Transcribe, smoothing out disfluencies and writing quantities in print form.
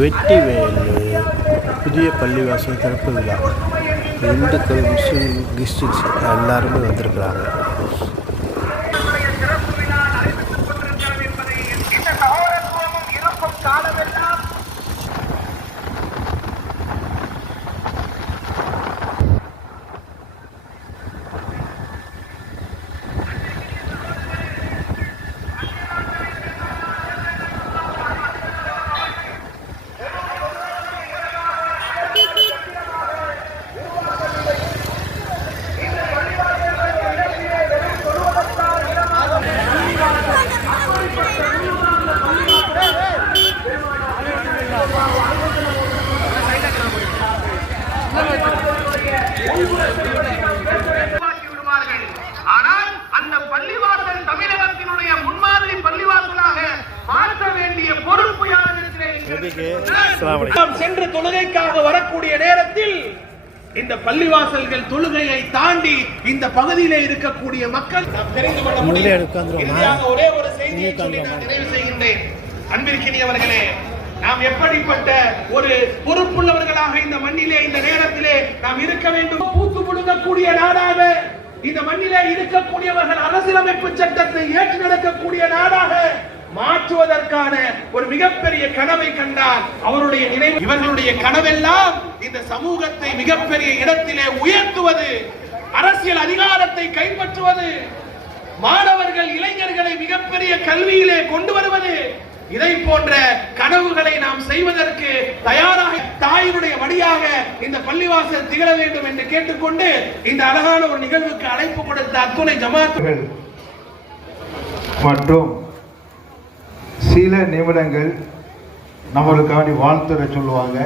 வெட்டிவேலு புதிய பள்ளிவாசல் திறப்பு விழா. இந்துக்கள், முஸ்லீம், கிறிஸ்டின்ஸ் எல்லாருமே வந்திருக்கிறாங்க. ஆனால் அந்த பள்ளிவாசல் தமிழகத்தினுடைய முன்மாதிரி பள்ளிவாசலாக மாற்ற வேண்டிய பொறுப்பு சென்று தொழுகைக்காக வரக்கூடிய நேரத்தில் இந்த பள்ளிவாசல்கள் தொழுகையை தாண்டி இந்த பகுதியிலே இருக்கக்கூடிய மக்கள் நாம் தெரிந்து கொள்ள முடியும். ஒரே ஒரு செய்தியை சொல்லி நான் நிறைவு செய்கின்றேன். அன்பிற்கினியவர்களே, நாம் எப்படிப்பட்ட ஒரு பொறுப்புள்ளவர்களாக இந்த மண்ணிலே இந்த நேரத்திலே நாம் இருக்க வேண்டும். பூத்து முழுங்கக்கூடிய நாடாக இந்த மண்ணிலே இருக்கக்கூடியவர்கள் அரசியலமைப்பு சட்டத்தை ஏற்று நடக்கக்கூடிய நாடாக மாற்றுவதற்கான ஒரு மிகப்பெரிய கனவை கண்டார். அவருடைய நினைவு இவர்களுடைய கனவெல்லாம் இந்த சமூகத்தை மிகப்பெரிய இடத்திலே உயர்த்துவது, அரசியல் அதிகாரத்தை கைப்பற்றுவது, மாணவர்கள் இளைஞர்களை மிகப்பெரிய கல்வியிலே கொண்டு வருவது, இதை போன்ற கனவுகளை நாம் செய்வதற்கு தயாராக தாயினுடைய வழியாக இந்த பள்ளிவாசல் திகழ வேண்டும் என்று கேட்டுக்கொண்டு இந்த அழகான ஒரு நிகழ்வுக்கு அழைப்பு கொடுத்த அத்துணை ஜமாத்துகள் மற்றும் சில நிமிடங்கள் நம்மளுக்காண்டி வாழ்த்துரை சொல்லுவாங்க.